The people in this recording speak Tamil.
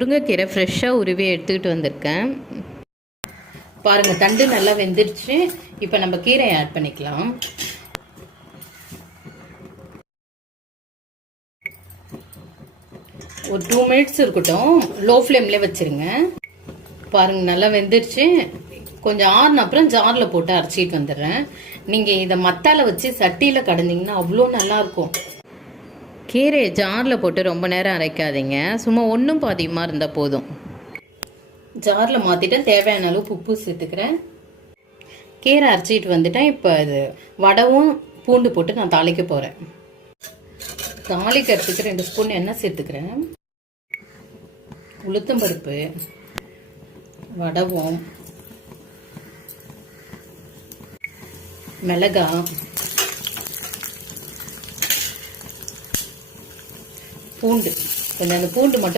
முருங்கைக்கீரை ஃப்ரெஷ்ஷாக உருவி எடுத்துக்கிட்டு வந்திருக்கேன். பாருங்கள், தண்டு நல்லா வெந்துருச்சு. இப்போ நம்ம கீரையை ஆட் பண்ணிக்கலாம். ஒரு 2 மினிட்ஸ் இருக்கட்டும், லோ ஃப்ளேம்லேயே வச்சுருங்க. பாருங்கள், நல்லா வெந்துருச்சு. கொஞ்சம் ஆறுன அப்புறம் ஜாரில் போட்டு அரைச்சிட்டு வந்துடுறேன். நீங்கள் இதை மத்தால வச்சு சட்டியில் கடந்தீங்கன்னா அவ்வளோ நல்லாயிருக்கும். கீரையை ஜாரில் போட்டு ரொம்ப நேரம் அரைக்காதீங்க. சும்மா ஒன்றும் பாதியமாக இருந்தால் போதும். ஜாரில் மாற்றிட்டு தேவையான அளவு உப்பு சேர்த்துக்கிறேன். கீரை அரைச்சிட்டு வந்துட்டேன். இப்போ இது வடவும் பூண்டு போட்டு நான் தாளிக்க போகிறேன். தாளிக்கிறதுக்கு 2 ஸ்பூன் எண்ணெய் சேர்த்துக்கிறேன். உளுத்தம்பருப்பு, வடவும், மிளகாய், பூண்டு. கொஞ்சம் அந்த பூண்டு மட்டும்